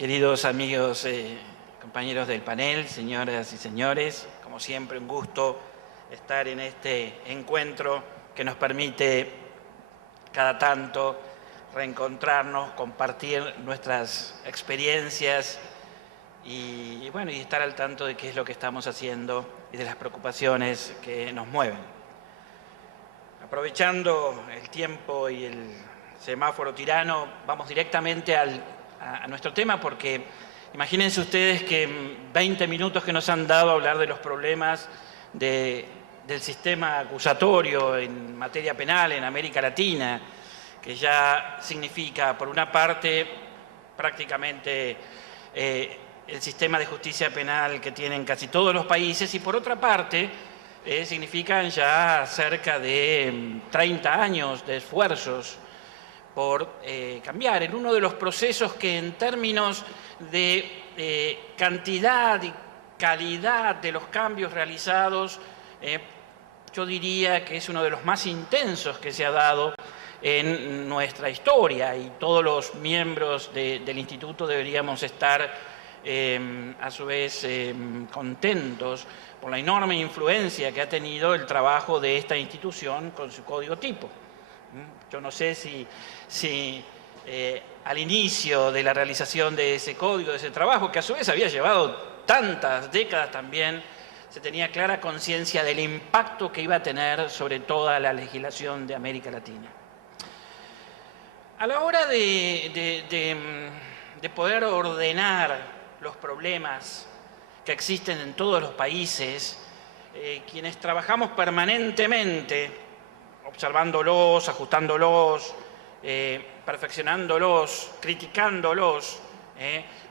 Queridos amigos, compañeros del panel, señoras y señores, como siempre un gusto estar en este encuentro que nos permite cada tanto reencontrarnos, compartir nuestras experiencias y estar al tanto de qué es lo que estamos haciendo y de las preocupaciones que nos mueven. Aprovechando el tiempo y el semáforo tirano, vamos directamente a nuestro tema, porque imagínense ustedes que en 20 minutos que nos han dado a hablar de los problemas del sistema acusatorio en materia penal en América Latina, que ya significa, por una parte, prácticamente el sistema de justicia penal que tienen casi todos los países, y por otra parte, significan ya cerca de 30 años de esfuerzos por cambiar en uno de los procesos que en términos de cantidad y calidad de los cambios realizados, yo diría que es uno de los más intensos que se ha dado en nuestra historia, y todos los miembros del Instituto deberíamos estar a su vez contentos por la enorme influencia que ha tenido el trabajo de esta institución con su código tipo. Yo no sé si al inicio de la realización de ese código, de ese trabajo, que a su vez había llevado tantas décadas también, se tenía clara conciencia del impacto que iba a tener sobre toda la legislación de América Latina. A la hora de poder ordenar los problemas que existen en todos los países, quienes trabajamos permanentemente observándolos, ajustándolos, perfeccionándolos, criticándolos,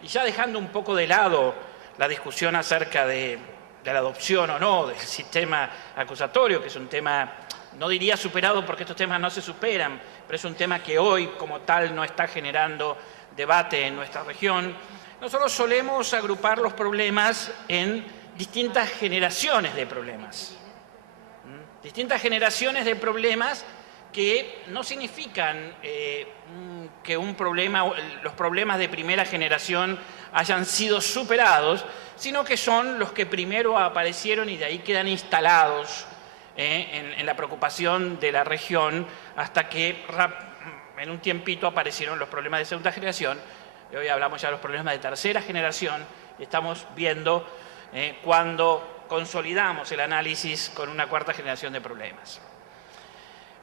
y ya dejando un poco de lado la discusión acerca de la adopción o no del sistema acusatorio, que es un tema, no diría superado porque estos temas no se superan, pero es un tema que hoy como tal no está generando debate en nuestra región. Nosotros solemos agrupar los problemas en distintas generaciones de problemas. Distintas generaciones de problemas que no significan que los problemas de primera generación hayan sido superados, sino que son los que primero aparecieron y de ahí quedan instalados en la preocupación de la región, hasta que en un tiempito aparecieron los problemas de segunda generación. Y hoy hablamos ya de los problemas de tercera generación y estamos viendo cuando consolidamos el análisis con una cuarta generación de problemas.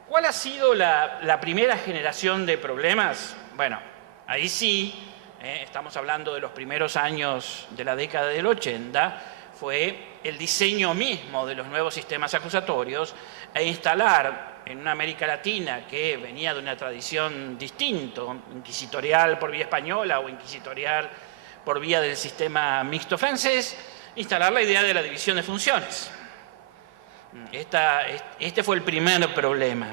¿Cuál ha sido la primera generación de problemas? Bueno, ahí sí, estamos hablando de los primeros años de la década del 80, fue el diseño mismo de los nuevos sistemas acusatorios e instalar en una América Latina que venía de una tradición distinta, inquisitorial por vía española o inquisitorial por vía del sistema mixto francés, instalar la idea de la división de funciones. Este fue el primer problema.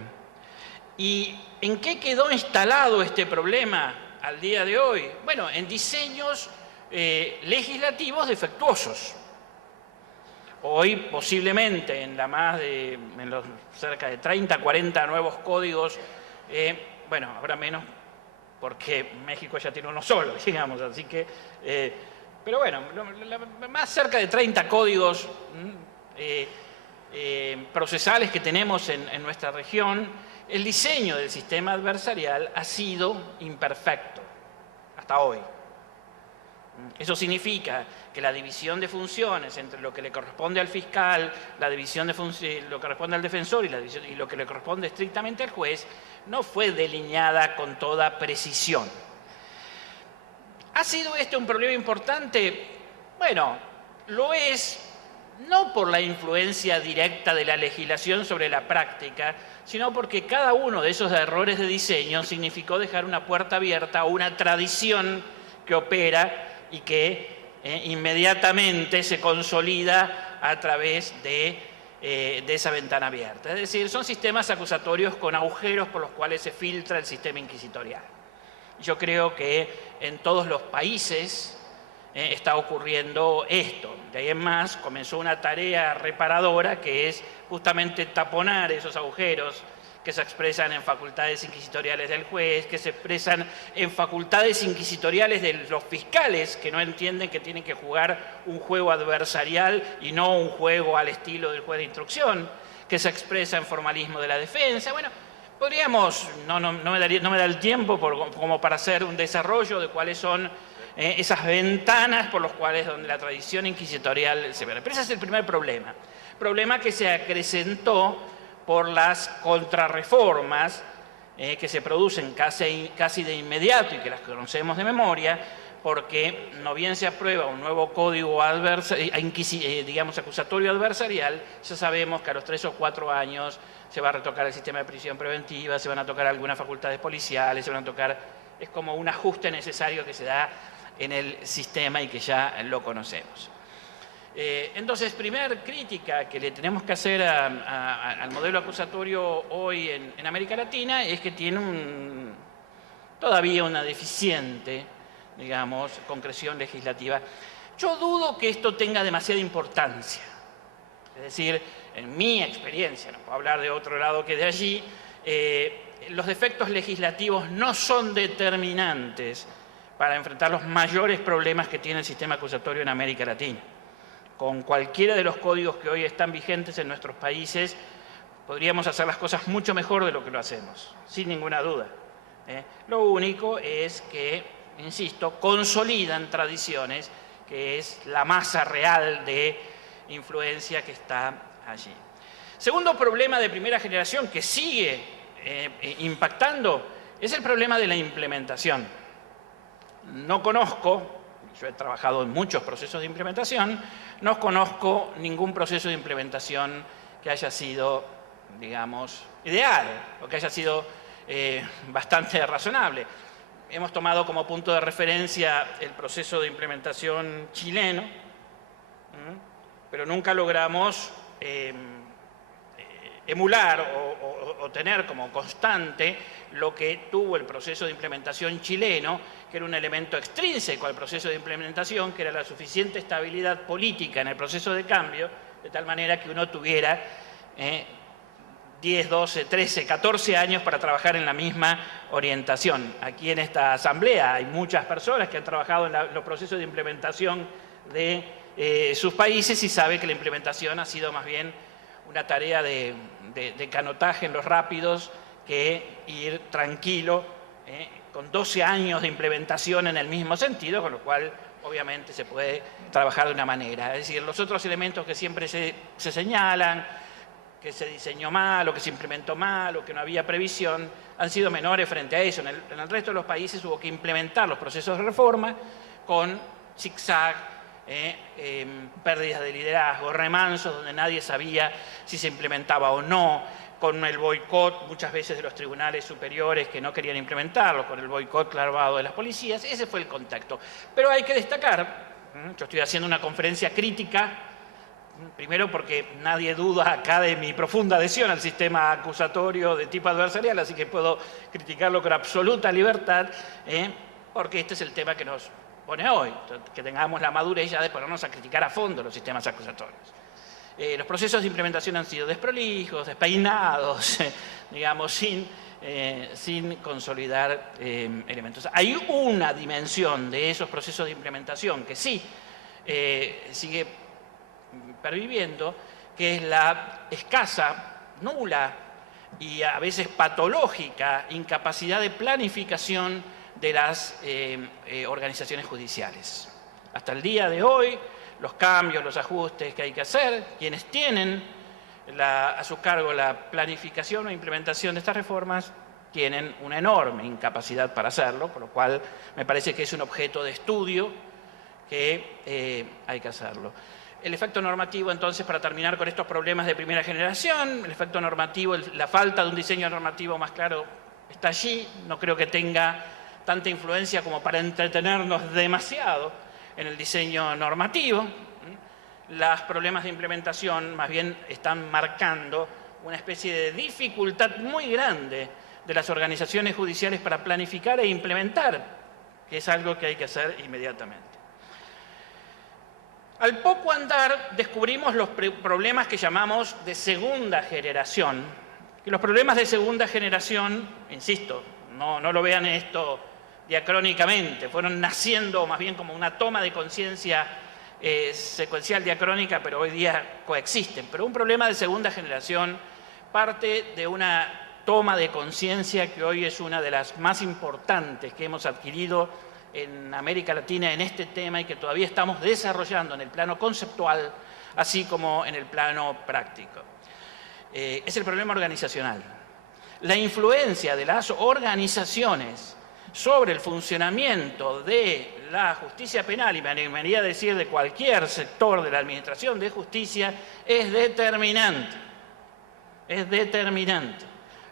¿Y en qué quedó instalado este problema al día de hoy? Bueno, en diseños legislativos defectuosos. Hoy, posiblemente, en los cerca de 30, 40 nuevos códigos, habrá menos porque México ya tiene uno solo, digamos, así que... pero bueno, más cerca de 30 códigos procesales que tenemos en nuestra región, el diseño del sistema adversarial ha sido imperfecto hasta hoy. Eso significa que la división de funciones entre lo que le corresponde al fiscal, la división de funciones, lo que corresponde al defensor y lo que le corresponde estrictamente al juez, no fue delineada con toda precisión. ¿Ha sido este un problema importante? Bueno, lo es no por la influencia directa de la legislación sobre la práctica, sino porque cada uno de esos errores de diseño significó dejar una puerta abierta a una tradición que opera y que inmediatamente se consolida a través de esa ventana abierta. Es decir, son sistemas acusatorios con agujeros por los cuales se filtra el sistema inquisitorial. Yo creo que en todos los países está ocurriendo esto. De ahí en más comenzó una tarea reparadora que es justamente taponar esos agujeros que se expresan en facultades inquisitoriales del juez, que se expresan en facultades inquisitoriales de los fiscales, que no entienden que tienen que jugar un juego adversarial y no un juego al estilo del juez de instrucción, que se expresa en formalismo de la defensa. Bueno, podríamos, no me da el tiempo como para hacer un desarrollo de cuáles son esas ventanas por las cuales donde la tradición inquisitorial se ve. Pero ese es el primer problema. Problema que se acrecentó por las contrarreformas que se producen casi de inmediato y que las conocemos de memoria, porque no bien se aprueba un nuevo código digamos, acusatorio adversarial, ya sabemos que a los 3 o 4 años se va a retocar el sistema de prisión preventiva, se van a tocar algunas facultades policiales, se van a tocar, es como un ajuste necesario que se da en el sistema y que ya lo conocemos. Entonces, primer crítica que le tenemos que hacer al modelo acusatorio hoy en América Latina es que tiene todavía una deficiente, digamos, concreción legislativa. Yo dudo que esto tenga demasiada importancia. Es decir, en mi experiencia, no puedo hablar de otro lado que de allí, los defectos legislativos no son determinantes para enfrentar los mayores problemas que tiene el sistema acusatorio en América Latina. Con cualquiera de los códigos que hoy están vigentes en nuestros países, podríamos hacer las cosas mucho mejor de lo que lo hacemos, sin ninguna duda. Lo único es que, insisto, consolidan tradiciones, que es la masa real de influencia que está allí. Segundo problema de primera generación que sigue impactando es el problema de la implementación. No conozco, yo he trabajado en muchos procesos de implementación, no conozco ningún proceso de implementación que haya sido, digamos, ideal o que haya sido bastante razonable. Hemos tomado como punto de referencia el proceso de implementación chileno, pero nunca logramos emular o tener como constante lo que tuvo el proceso de implementación chileno, que era un elemento extrínseco al proceso de implementación, que era la suficiente estabilidad política en el proceso de cambio, de tal manera que uno tuviera 10, 12, 13, 14 años para trabajar en la misma orientación. Aquí en esta asamblea hay muchas personas que han trabajado en los procesos de implementación de sus países y sabe que la implementación ha sido más bien una tarea de canotaje en los rápidos que ir tranquilo, con 12 años de implementación en el mismo sentido, con lo cual obviamente se puede trabajar de una manera. Es decir, los otros elementos que siempre se señalan, que se diseñó mal o que se implementó mal o que no había previsión, han sido menores frente a eso. En el resto de los países hubo que implementar los procesos de reforma con zigzag, pérdidas de liderazgo, remansos donde nadie sabía si se implementaba o no, con el boicot muchas veces de los tribunales superiores que no querían implementarlo, con el boicot clavado de las policías. Ese fue el contexto. Pero hay que destacar, yo estoy haciendo una conferencia crítica, primero porque nadie duda acá de mi profunda adhesión al sistema acusatorio de tipo adversarial, así que puedo criticarlo con absoluta libertad, porque este es el tema que nos pone hoy, que tengamos la madurez ya de ponernos a criticar a fondo los sistemas acusatorios. Los procesos de implementación han sido desprolijos, despeinados, digamos, sin consolidar elementos. Hay una dimensión de esos procesos de implementación que sí sigue perviviendo, que es la escasa, nula y a veces patológica incapacidad de planificación de las organizaciones judiciales. Hasta el día de hoy, los cambios, los ajustes que hay que hacer, quienes tienen a su cargo la planificación o implementación de estas reformas, tienen una enorme incapacidad para hacerlo, por lo cual me parece que es un objeto de estudio que hay que hacerlo. El efecto normativo, entonces, para terminar con estos problemas de primera generación, el efecto normativo, la falta de un diseño normativo más claro está allí, no creo que tenga tanta influencia como para entretenernos demasiado en el diseño normativo. Los problemas de implementación más bien están marcando una especie de dificultad muy grande de las organizaciones judiciales para planificar e implementar, que es algo que hay que hacer inmediatamente. Al poco andar descubrimos los problemas que llamamos de segunda generación, que los problemas de segunda generación, insisto, no lo vean esto diacrónicamente, fueron naciendo más bien como una toma de conciencia secuencial diacrónica, pero hoy día coexisten. Pero un problema de segunda generación parte de una toma de conciencia que hoy es una de las más importantes que hemos adquirido en América Latina en este tema y que todavía estamos desarrollando en el plano conceptual, así como en el plano práctico. Es el problema organizacional. La influencia de las organizaciones sobre el funcionamiento de la justicia penal, y me animaría a decir de cualquier sector de la administración de justicia, es determinante. Es determinante.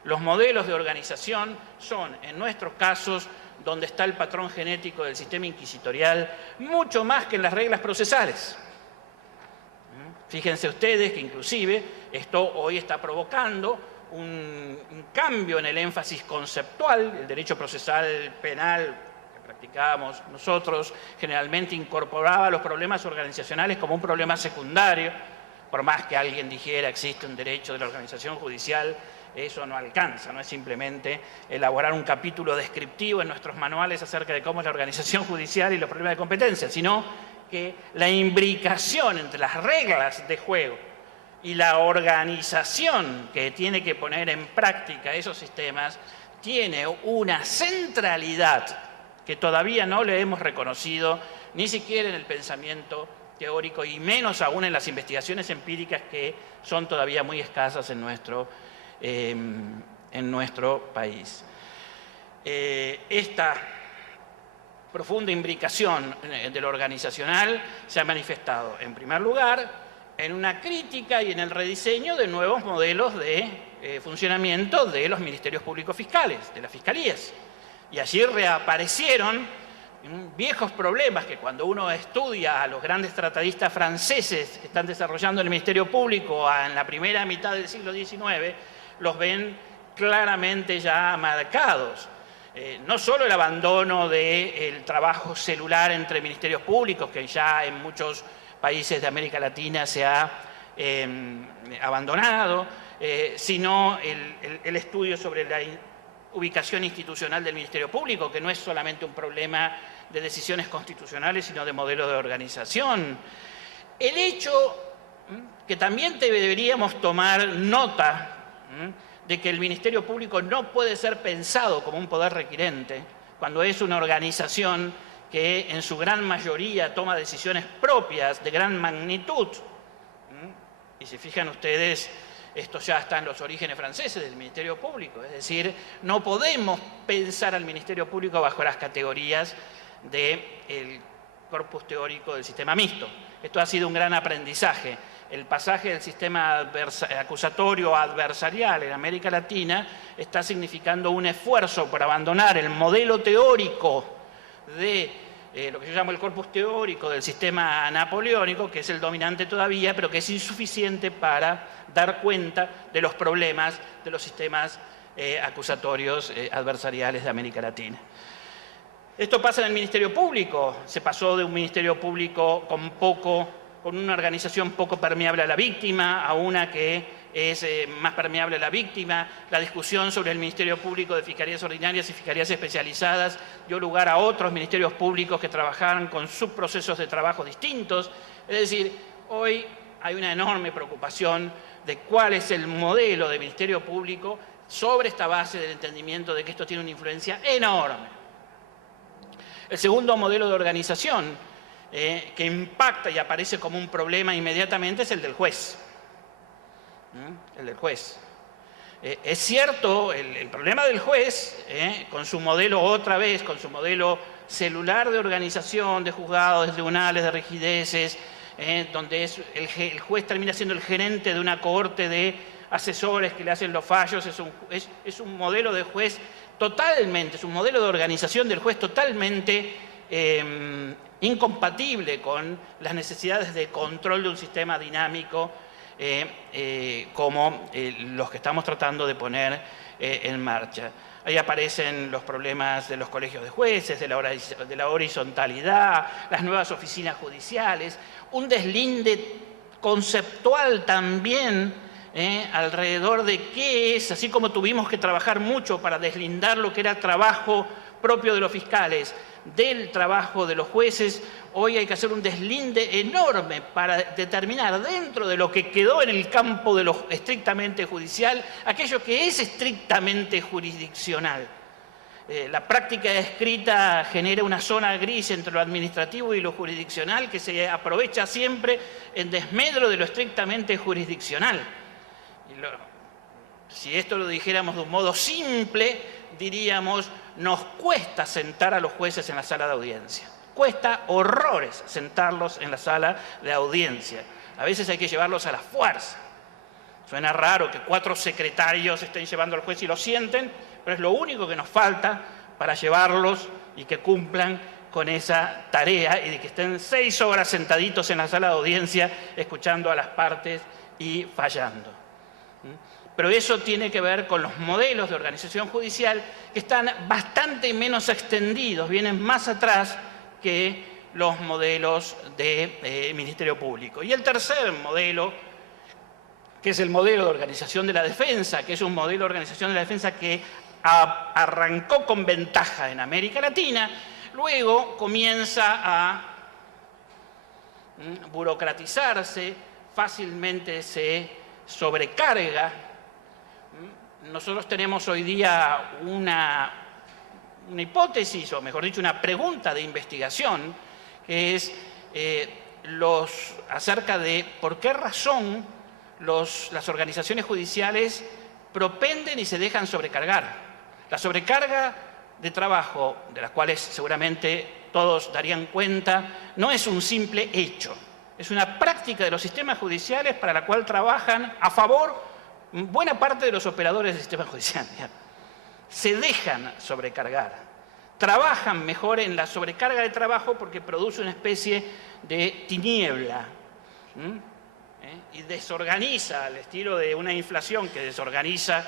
Los modelos de organización son, en nuestros casos, donde está el patrón genético del sistema inquisitorial, mucho más que en las reglas procesales. Fíjense ustedes que inclusive esto hoy está provocando un cambio en el énfasis conceptual. El derecho procesal penal que practicábamos nosotros generalmente incorporaba los problemas organizacionales como un problema secundario. Por más que alguien dijera existe un derecho de la organización judicial, eso no alcanza, no es simplemente elaborar un capítulo descriptivo en nuestros manuales acerca de cómo es la organización judicial y los problemas de competencia, sino que la imbricación entre las reglas de juego y la organización que tiene que poner en práctica esos sistemas tiene una centralidad que todavía no le hemos reconocido ni siquiera en el pensamiento teórico y menos aún en las investigaciones empíricas que son todavía muy escasas en nuestro país. Esta profunda imbricación de lo organizacional se ha manifestado, en primer lugar, en una crítica y en el rediseño de nuevos modelos de funcionamiento de los ministerios públicos fiscales, de las fiscalías. Y allí reaparecieron viejos problemas que cuando uno estudia a los grandes tratadistas franceses que están desarrollando el Ministerio Público en la primera mitad del siglo XIX, los ven claramente ya marcados. No solo el abandono del trabajo celular entre ministerios públicos, que ya en muchos países de América Latina se ha abandonado, sino el estudio sobre la ubicación institucional del Ministerio Público, que no es solamente un problema de decisiones constitucionales, sino de modelo de organización. El hecho que también deberíamos tomar nota de que el Ministerio Público no puede ser pensado como un poder requirente, cuando es una organización que en su gran mayoría toma decisiones propias de gran magnitud. Y si fijan ustedes, esto ya está en los orígenes franceses del Ministerio Público, es decir, no podemos pensar al Ministerio Público bajo las categorías del corpus teórico del sistema mixto. Esto ha sido un gran aprendizaje. El pasaje del sistema acusatorio adversarial en América Latina está significando un esfuerzo por abandonar el modelo teórico de lo que yo llamo el corpus teórico del sistema napoleónico, que es el dominante todavía, pero que es insuficiente para dar cuenta de los problemas de los sistemas acusatorios adversariales de América Latina. Esto pasa en el Ministerio Público. Se pasó de un Ministerio Público con una organización poco permeable a la víctima a una que es más permeable a la víctima. La discusión sobre el Ministerio Público de Fiscalías Ordinarias y Fiscalías Especializadas dio lugar a otros ministerios públicos que trabajaban con subprocesos de trabajo distintos. Es decir, hoy hay una enorme preocupación de cuál es el modelo de Ministerio Público sobre esta base del entendimiento de que esto tiene una influencia enorme. El segundo modelo de organización que impacta y aparece como un problema inmediatamente es el del juez. El del juez. Es cierto, el problema del juez, con su modelo otra vez, con su modelo celular de organización, de juzgados, de tribunales, de rigideces, donde el juez termina siendo el gerente de una cohorte de asesores que le hacen los fallos, es un modelo de juez totalmente, es un modelo de organización del juez totalmente incompatible con las necesidades de control de un sistema dinámico como los que estamos tratando de poner en marcha. Ahí aparecen los problemas de los colegios de jueces, de la horizontalidad, las nuevas oficinas judiciales, un deslinde conceptual también alrededor de qué es, así como tuvimos que trabajar mucho para deslindar lo que era trabajo propio de los fiscales del trabajo de los jueces, hoy hay que hacer un deslinde enorme para determinar dentro de lo que quedó en el campo de lo estrictamente judicial, aquello que es estrictamente jurisdiccional. La práctica escrita genera una zona gris entre lo administrativo y lo jurisdiccional que se aprovecha siempre en desmedro de lo estrictamente jurisdiccional. Si esto lo dijéramos de un modo simple, diríamos, nos cuesta sentar a los jueces en la sala de audiencia. Cuesta horrores sentarlos en la sala de audiencia. A veces hay que llevarlos a la fuerza. Suena raro que 4 secretarios estén llevando al juez y lo sienten, pero es lo único que nos falta para llevarlos y que cumplan con esa tarea y de que estén 6 horas sentaditos en la sala de audiencia escuchando a las partes y fallando. Pero eso tiene que ver con los modelos de organización judicial que están bastante menos extendidos, vienen más atrás que los modelos de Ministerio Público. Y el tercer modelo, que es el modelo de organización de la defensa, que es un modelo de organización de la defensa que arrancó con ventaja en América Latina, luego comienza a burocratizarse, fácilmente se sobrecarga. Nosotros tenemos hoy día una hipótesis, o mejor dicho, una pregunta de investigación, que es acerca de por qué razón las organizaciones judiciales propenden y se dejan sobrecargar. La sobrecarga de trabajo, de las cuales seguramente todos darían cuenta, no es un simple hecho. Es una práctica de los sistemas judiciales para la cual trabajan a favor buena parte de los operadores del sistema judicial. Se dejan sobrecargar. Trabajan mejor en la sobrecarga de trabajo porque produce una especie de tiniebla. Y desorganiza, al estilo de una inflación que desorganiza.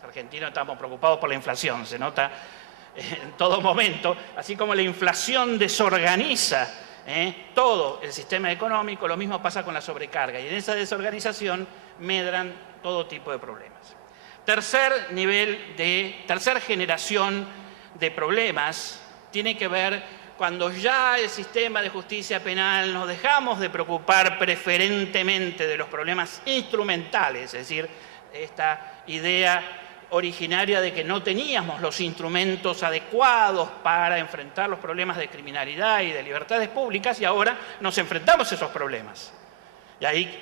Los argentinos estamos preocupados por la inflación, se nota en todo momento, así como la inflación desorganiza todo el sistema económico, lo mismo pasa con la sobrecarga, y en esa desorganización medran todo tipo de problemas. Tercer generación de problemas tiene que ver cuando ya el sistema de justicia penal nos dejamos de preocupar preferentemente de los problemas instrumentales, es decir, esta idea originaria de que no teníamos los instrumentos adecuados para enfrentar los problemas de criminalidad y de libertades públicas, y ahora nos enfrentamos a esos problemas.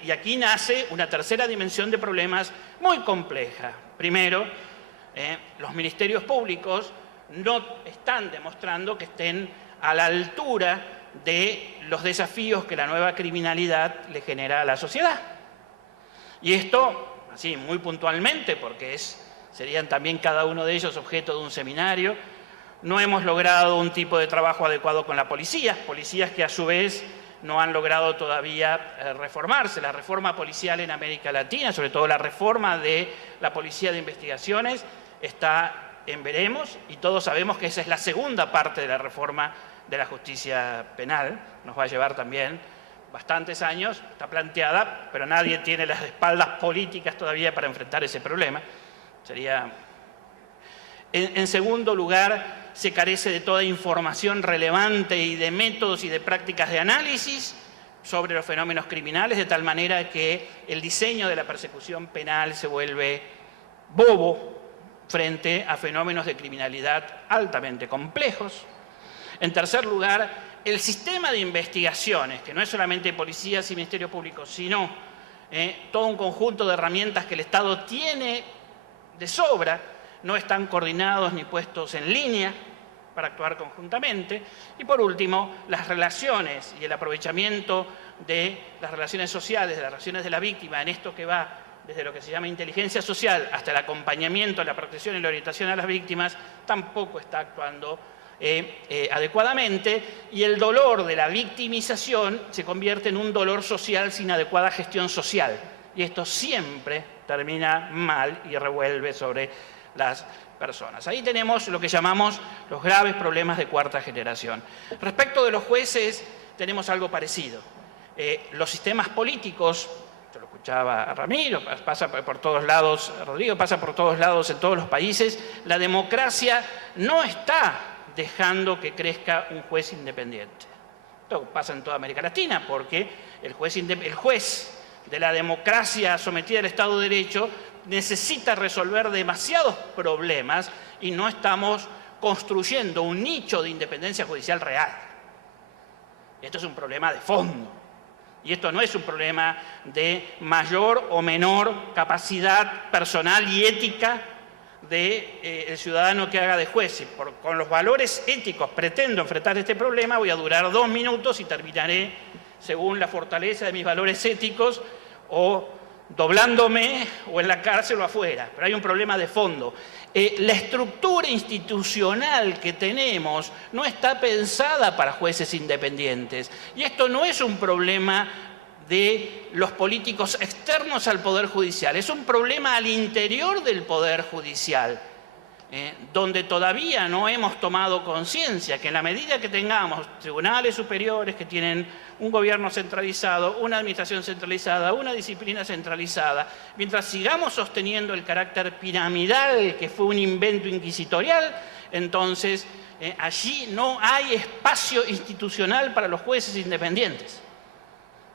Y aquí nace una tercera dimensión de problemas muy compleja. Primero, los ministerios públicos no están demostrando que estén a la altura de los desafíos que la nueva criminalidad le genera a la sociedad. Y esto, así muy puntualmente, porque serían también cada uno de ellos objeto de un seminario, no hemos logrado un tipo de trabajo adecuado con la policía, policías que a su vez no han logrado todavía reformarse. La reforma policial en América Latina, sobre todo la reforma de la Policía de Investigaciones, está en veremos, y todos sabemos que esa es la segunda parte de la reforma de la justicia penal. Nos va a llevar también bastantes años, está planteada, pero nadie tiene las espaldas políticas todavía para enfrentar ese problema. En segundo lugar, se carece de toda información relevante y de métodos y de prácticas de análisis sobre los fenómenos criminales, de tal manera que el diseño de la persecución penal se vuelve bobo frente a fenómenos de criminalidad altamente complejos. En tercer lugar, el sistema de investigaciones, que no es solamente policías y Ministerio Público, sino todo un conjunto de herramientas que el Estado tiene de sobra, no están coordinados ni puestos en línea para actuar conjuntamente. Y por último, las relaciones y el aprovechamiento de las relaciones sociales, de las relaciones de la víctima, en esto que va desde lo que se llama inteligencia social hasta el acompañamiento, la protección y la orientación a las víctimas, tampoco está actuando adecuadamente, y el dolor de la victimización se convierte en un dolor social sin adecuada gestión social. Y esto siempre termina mal y revuelve sobre las personas. Ahí tenemos lo que llamamos los graves problemas de cuarta generación. Respecto de los jueces, tenemos algo parecido. Los sistemas políticos, yo lo escuché escuchaba a Ramiro, pasa por todos lados, Rodrigo, pasa por todos lados en todos los países, la democracia no está dejando que crezca un juez independiente. Esto pasa en toda América Latina porque el juez de la democracia sometida al Estado de Derecho necesita resolver demasiados problemas y no estamos construyendo un nicho de independencia judicial real. Esto es un problema de fondo. Y esto no es un problema de mayor o menor capacidad personal y ética del ciudadano que haga de juez. Y con los valores éticos pretendo enfrentar este problema, voy a durar 2 minutos y terminaré según la fortaleza de mis valores éticos, o doblándome, o en la cárcel o afuera. Pero hay un problema de fondo. La estructura institucional que tenemos no está pensada para jueces independientes. Y esto no es un problema de los políticos externos al Poder Judicial, es un problema al interior del Poder Judicial, donde todavía no hemos tomado conciencia que en la medida que tengamos tribunales superiores que tienen un gobierno centralizado, una administración centralizada, una disciplina centralizada, mientras sigamos sosteniendo el carácter piramidal que fue un invento inquisitorial, entonces allí no hay espacio institucional para los jueces independientes.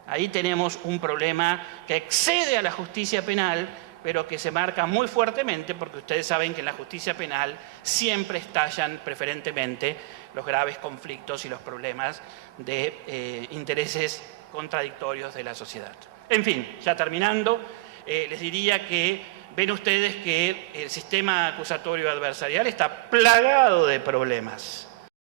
Ahí tenemos un problema que excede a la justicia penal, pero que se marca muy fuertemente, porque ustedes saben que en la justicia penal siempre estallan preferentemente los graves conflictos y los problemas de intereses contradictorios de la sociedad. En fin, ya terminando, les diría que ven ustedes que el sistema acusatorio adversarial está plagado de problemas.